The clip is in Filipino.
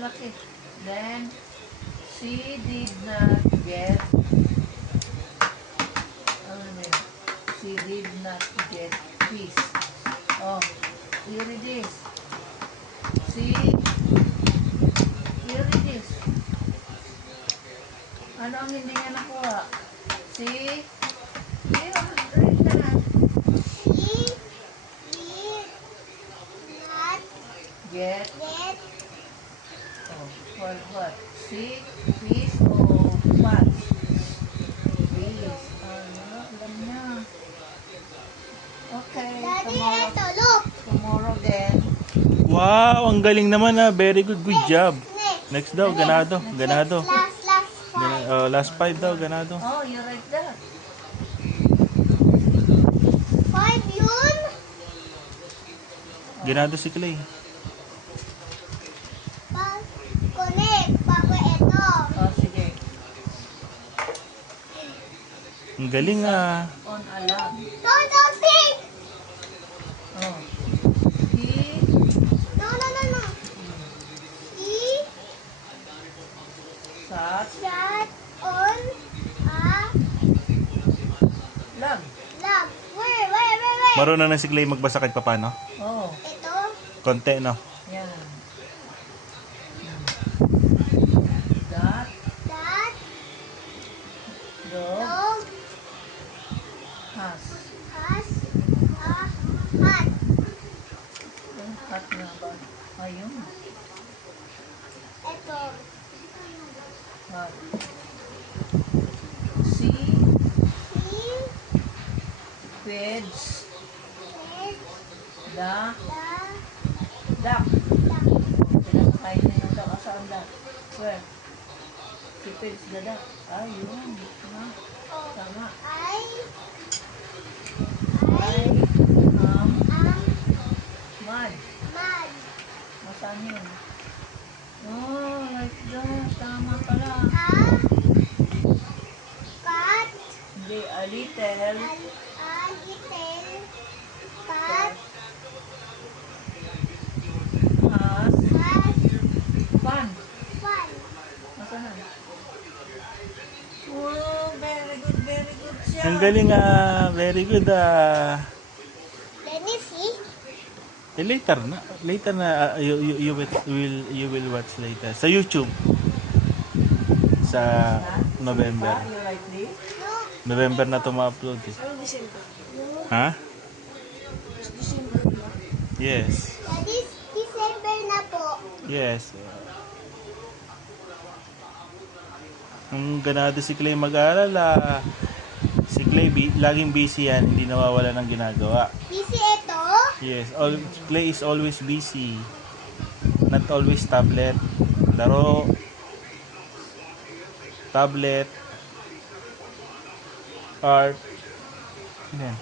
malaki. Then, she did not get, she did not get fish. Oh, here it is. Here it is. Ano ang hindi niya nakuha? Read na. She did not Get. get Oh, what? Sick, fish, o what? Fish. Alam niya. Okay, Daddy, eto, look. tomorrow then. Wow, ang galing naman ah. Very good. Good job. Next. Next daw, ganado. Ganado. Last five. Last 5 daw, ganado. Oh, you write that. 5 yun. Ganado si Clay. Connect. Bago eto. Oh, sige. Ang galing ah. On alarm. Don't think. Oh. He, No. He sat, sat on a log. log. Where? Marunong na si Clay magbasa kahit papano. Oh, Ito. Konti, no? yan. That That dog dog has. has a hat. Yung hat nga ba? Ayun. Ito. Hat. She He feeds fed the the duck. duck. Pinapakain niya yung duck. Saan duck? Where? She feeds the duck. Ayun. Tama. I I am am mad. mad. Masaan yun? Oh, like that. Tama pala. A cat. Hindi, a little A little cat has has fun. fun. Masaan? Oh, very good siya. Ang galing ah. Very good ah. Let me see. Later na you will watch later sa YouTube sa November. You like this? No. November na to ma-upload eh. December. Ha? December na. Yes. Daddy, December na po. Yes. Ang ganado si Clay mag-aaral ah. Si Clay laging busy yan, hindi nawawala ng ginagawa. Busy ito. Yes, Clay is always busy. Not always tablet. Laro. Tablet. Art. Yan.